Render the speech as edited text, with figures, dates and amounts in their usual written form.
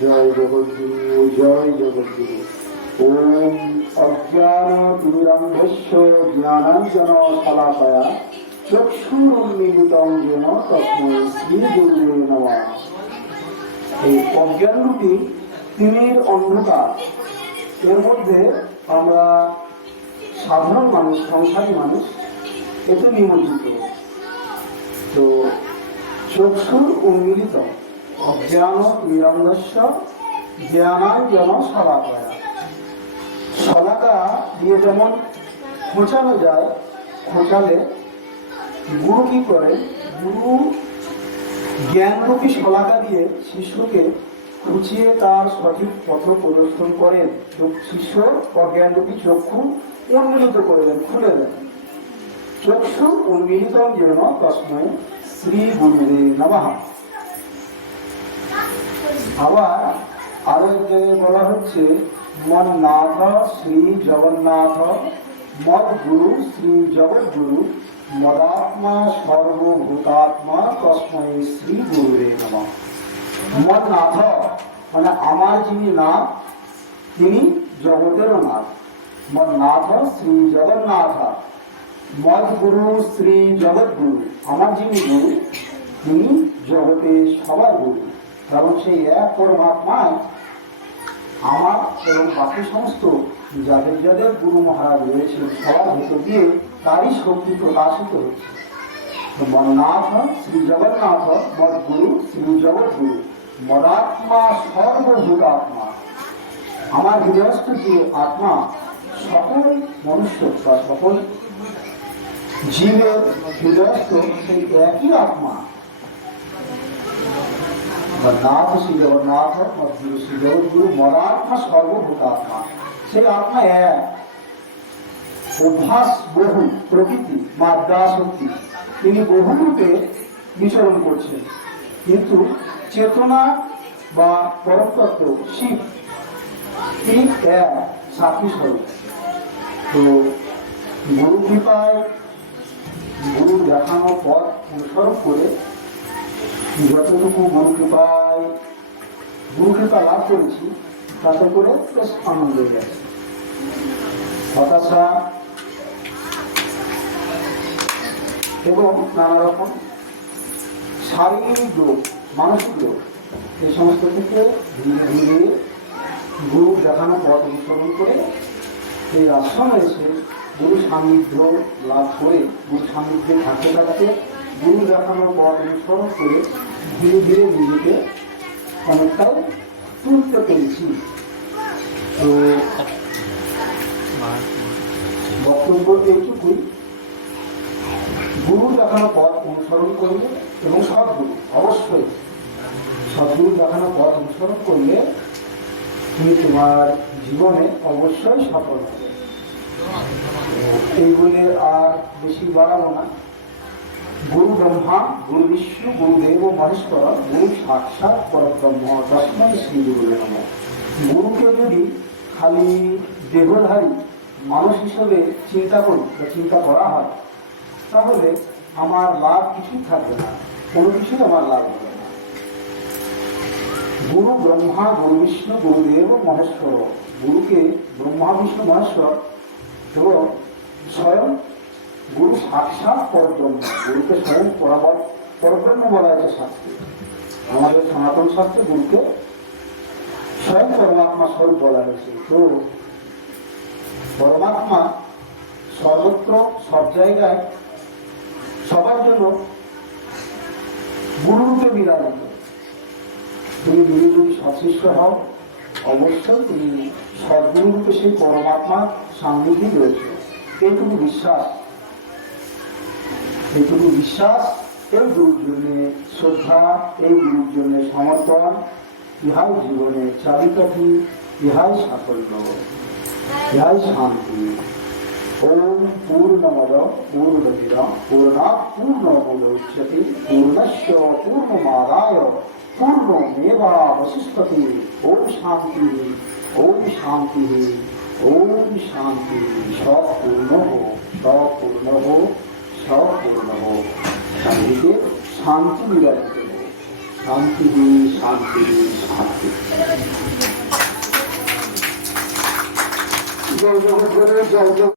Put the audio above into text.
জয় জগদ্গুরু, জয় জগদ্গুরু। ওম অজ্ঞানতিমিরান্ধস্য জ্ঞানাঞ্জন শলাকয়া চক্ষুরুন্মিলিতং যেন তস্मै শ্রীগুরুবে নমঃ। এই অজ্ঞানরূপী তিমির অন্ধকার, এর মধ্যে আমরা সাধারণ মানুষ, সংসারী মানুষ এতে নিমজ্জিত। তো চক্ষুর উন্মিলিত অজ্ঞান নিরন্ধস্য জ্ঞানাঞ্জন শলাকয়া। শলাকা দিয়ে যেমন খোঁচানো যায়, খোঁচালে গুরু কি করে? গুরু জ্ঞানরূপী শলাকা দিয়ে শিষ্যকে খুঁচিয়ে তার সঠিক পথ প্রদর্শন করেন। শিষ্য অজ্ঞানরূপী চক্ষু উন্মিলিত করে দেন, খুলে দেন। চক্ষু উন্মিলিত যেন তস্मै শ্রী গুরুবে নমঃ। আবার আরো এক জায়গায় বলা হচ্ছে মন্নাথ শ্রী জগন্নাথ মদ গুরু শ্রী জগদ্গুরু মদাত্মা সর্বভূতাত্মা তস্मै শ্রী গুরুবে নমঃ। মন্নাথ মানে আমার যিনি নাথ, তিনি জগতেরও নাথ। মন্নাথ শ্রী জগন্নাথ মদ গুরু শ্রী জগদ্গুরু, আমার যিনি গুরু তিনি জগতের সবার গুরু। কারণ সেই এক পরমাত্মায় আমার এবং বাকি সমস্ত যাদের যাদের গুরু মহারাজ রয়েছে সবার ভেতর দিয়ে তারই শক্তি প্রকাশিত হচ্ছে। মন্নাথ শ্রী জগন্নাথ মদ গুরু শ্রী জগদ্গুরু মদাত্মা সর্বভূতাত্মা, আমার হৃদয়স্থ যে আত্মা সকল মনুষ্য বা সকল জীবের হৃদয়স্থ সেই একই আত্মা। নাথ শ্রী জগন্নাথ মদগুরু শ্রী জগদ্গুরু মদাত্মা সর্বভূতাত্মা, সেই আত্মা এক। অভ্যাস বহু প্রকৃতি মাদ্রা শক্তি, তিনি বহু রূপে বিচরণ করছেন, কিন্তু চেতনা বা পরমতত্ত্ব শিব তিনি এক সাক্ষী স্বরূপ। তো গুরু কৃপায়, গুরুর দেখানো পথ অনুসরণ করে যতটুকু গুরু কৃপা লাভ করেছি তাতে করে বেশ আনন্দ হয়ে গেছে। হতাশা এবং নানা রকম শারীরিক রোগ, মানসিক রোগ, এই সমস্ত থেকে ধীরে ধীরে গুরু দেখানো পথ অনুসরণ করে এই আশ্রমে এসে গুরু সান্নিধ্য লাভ করে, গুরু সান্নিধ্যে থাকতে থাকতে গুরু দেখানোর পথ অনুসরণ করে ধীরে ধীরে নিজেকে অনেকটাই তুলতে পেরেছি। তো বক্তব্য এইটুকুই, গুরু দেখানো পথ অনুসরণ করলে এবং সদ্গুরু, অবশ্যই সদ্গুরু দেখানো পথ অনুসরণ করলে তুমি তোমার জীবনে অবশ্যই সফল হবে। এই বলে আর বেশি বাড়াবো না। গুরু ব্রহ্মা গুরু বিষ্ণু গুরুদেব মহেশ্বর গুরু সাক্ষাৎ পরব্রহ্ম তস্मै শ্রী গুরুবে নমঃ। গুরুকে যদি খালি দেহধারী মানুষ হিসেবে চিন্তা করি বা চিন্তা করা হয়, তাহলে আমার লাভ কিছুই থাকবে না, কোনো কিছুই আমার লাভ হবে না। গুরু ব্রহ্মা গুরু বিষ্ণু গুরুদেব মহেশ্বর, গুরুকে ব্রহ্মা বিষ্ণু মহেশ্বর এবং স্বয়ং গুরু সাক্ষাৎ পরব্রহ্ম, গুরুকে স্বয়ং পরব্রহ্ম বলা আছে শাস্ত্রে। আমাদের সনাতন শাস্ত্রে গুরুকে স্বয়ং পরমাত্মা স্বরূপ বলা হয়েছে। তো পরমাত্মা সর্বত্র সব জায়গায় সবার জন্য গুরুরূপে বিরাজিত। তুমি গুরু যদি সশিষ্য হও, অবশ্যই তুমি সদ্গুরুরূপে সেই পরমাত্মার সান্নিধ্যে রয়েছে। এইটুকু বিশ্বাস, এইটুকু বিশ্বাস, এই গুরুর জন্য শ্রদ্ধা, এই গুরুর জন্য সমর্পণ, ইহাই জীবনের চাবিকাঠি, ইহাই সাফল্য, ইহাই শান্তি। ওম পূর্ণমদ পূর্ণমিদং পূর্ণাৎ পূর্ণমুদচ্যতে পূর্ণস্য পূর্ণমাদায় পূর্ণমেবাবশিষ্যতে। ওম শান্তি, ওম শান্তি, ওম শান্তি। সব পূর্ণ হোক, সব পূর্ণ হোক, সব পূর্ণ হোক। চারিদিকে শান্তি বিরাজিত হোক। শান্তি, শান্তি, শান্তি। জয় জগৎ গুরু জয় জগৎ